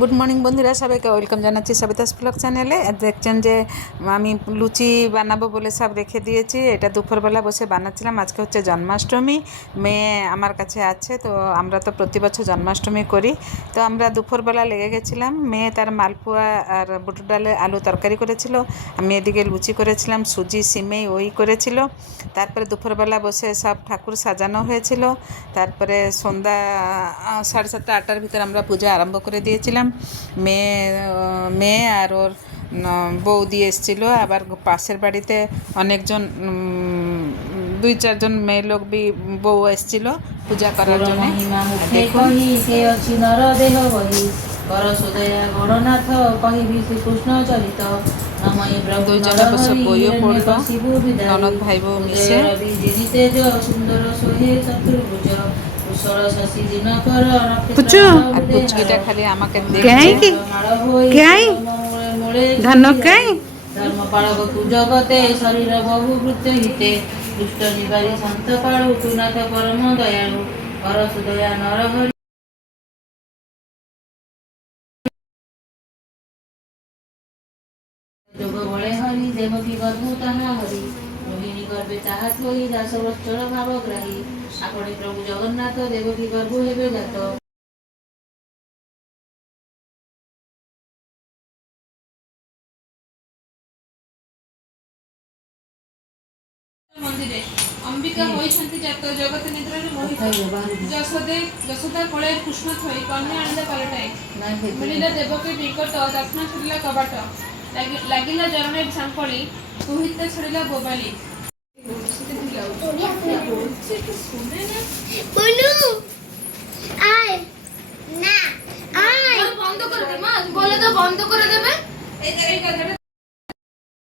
Good morning বন্ধুরা, সবাইকে welcome জানাচ্ছি সবিতাস ব্লগ চ্যানেলে। দেখছেন যে আমি লুচি বানাবো বলে সব রেখে দিয়েছি। এটা দুপুরবেলা বসে বানাচ্ছিলাম। আজকে হচ্ছে জন্মাষ্টমী, মেয়ে আমার কাছে আছে, তো আমরা তো প্রতি বছর জন্মাষ্টমী করি। তো আমরা দুপুরবেলা লেগে গেছিলাম। মেয়ে তার মালপোয়া আর বুটের ডালে আলু তরকারি করেছিল, আমি এদিকে লুচি করেছিলাম, সুজি সিমেই ওই করেছিল। তারপরে দুপুরবেলা বসে সব ঠাকুর সাজানো হয়েছিল। তারপরে সন্ধ্যা 7:30 8টার ভিতরে আমরা পূজা আরম্ভ করে দিয়েছিলাম। মেয়ে মেয়ে আর ওর বৌদি এসেছিলো। আবার পাশের বাড়িতে অনেকজন 2-4 জন মেয়ে লোক বউ এসেছিলো পূজা করার জন্য। দেখুন দুইজনে বসে বইও পড়ল, ননদ ভাই বউ মিশে। আর পুচকিটা খালি আমাকে দেখছে। ধর্ম পালক তু জগতে শরীর বহু বৃত্ত হিতে দুষ্ট নিবারী সন্ত কাড়ু তু নাথ পরম দয়ালু কর সুদয়া নরহরি যোগ বলে হরি দেবকী গর্ভ তাহা হরি রোহিণী গর্ভে তাহা থই দাস বৎসর ভাবগ্রাহী আপনি প্রভু জগন্নাথ দেবকী গর্ভ হেবে জাত। মন্দিরে অম্বিকা হইছন্তি জাত জগত নিদ্রারে মোহিত যশোদা কোলে কৃষ্ণ থই কন্যা আনন্দ পালটাই মিলিলা দেবকী নিকট দক্ষিণ ছুটিলা কবাট লাগিলা জরণে সাঙ্কলি কুহিতে ছড়িলা বোবালি। বন্ধ করে দে মা, বলে তো বন্ধ করে দেবে এই কথাটা।